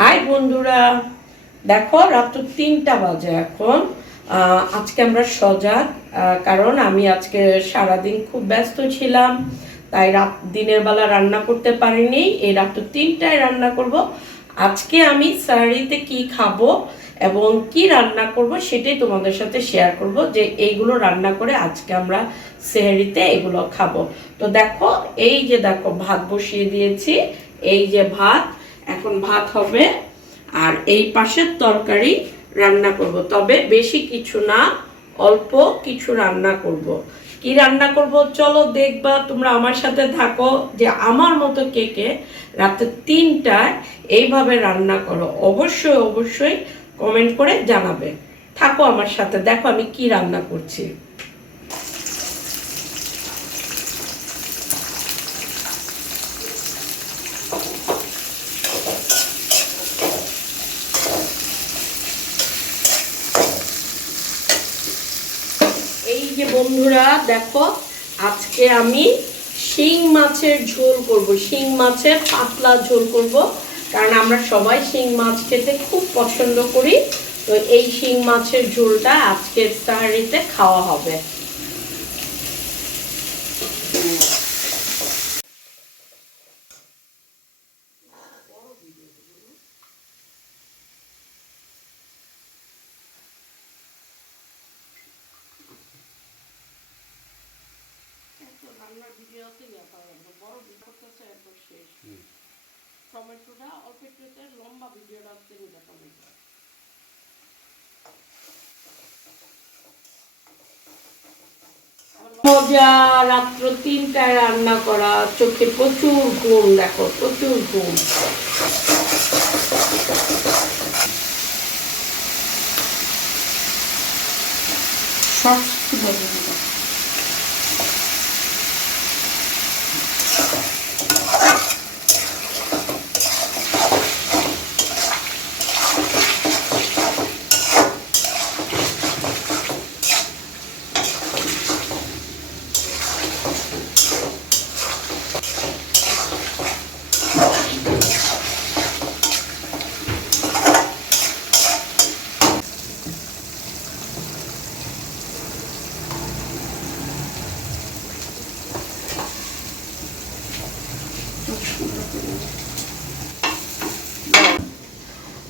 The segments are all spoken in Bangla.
হাই বন্ধুরা, দেখো রাত 3টা বাজে এখন। আজকে আমরা সজাগ, কারণ আমি আজকে সারাদিন খুব ব্যস্ত ছিলাম, তাই দিনের বেলা রান্না করতে পারিনি। এই রাত 3টায় রান্না করব। আজকে আমি সাহারিতে কি খাবো এবং কি রান্না করব সেটাই তোমাদের সাথে শেয়ার করব, যে এইগুলো রান্না করে আজকে আমরা সেহরিতে এগুলো খাবো। তো দেখো, এই যে দেখো ভাত বসিয়ে দিয়েছি, এই যে ভাত, এখন ভাত হবে আর এই পাশের তরকারি রান্না করব। তবে বেশি কিছু না, অল্প কিছু রান্না করব। কি রান্না করব চলো দেখবা, তোমরা আমার সাথে থাকো, যে আমার মতো কে কে রাতে 3টায় এইভাবে রান্না করো। অবশ্যই অবশ্যই কমেন্ট করে জানাবে। থাকো আমার সাথে, দেখো আমি কি রান্না করছি। এই যে বন্ধুরা দেখো, আজকে আমি শিং মাছের ঝোল করব, শিং মাছের পাতলা ঝোল করব, কারণ আমরা সবাই শিং মাছ খেতে খুব পছন্দ করি। তো এই শিং মাছের ঝোলটা আজকের সাহারিতে খাওয়া হবে। টমেটোটা অল্প একটু লম্বা ভিডিওটা টমেটো মজা। রাত্র 3টায় রান্না করা, চোখে প্রচুর ঘুম, দেখো প্রচুর ঘুম।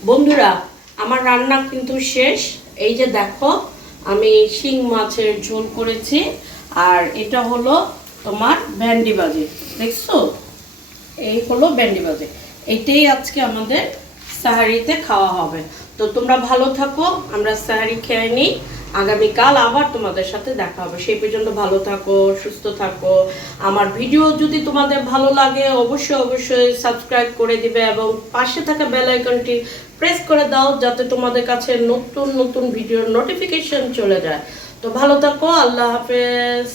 বন্ধুরা, আমার রান্না কিন্তু শেষ। এই যে দেখো, আমি শিং মাছের ঝোল করেছি, আর এটা হলো তোমার ভেন্ডি ভাজি, দেখছো? এই হলো ভেন্ডি ভাজি। এইটাই আজকে আমাদের সাহারিতে খাওয়া হবে। তো তোমরা ভালো থাকো, আমরা সাহারি খেয়ে নিই। আগামীকাল আবার তোমাদের সাথে দেখা হবে। সেই পর্যন্ত ভালো থাকো, সুস্থ থাকো। আমার ভিডিও যদি তোমাদের ভালো লাগে অবশ্যই অবশ্যই সাবস্ক্রাইব করে দিবে এবং পাশে থাকা বেল আইকনটি প্রেস করে দাও, যাতে তোমাদের কাছে নতুন নতুন ভিডিওর নোটিফিকেশন চলে যায়। তো ভালো থাকো, আল্লাহ হাফেজ।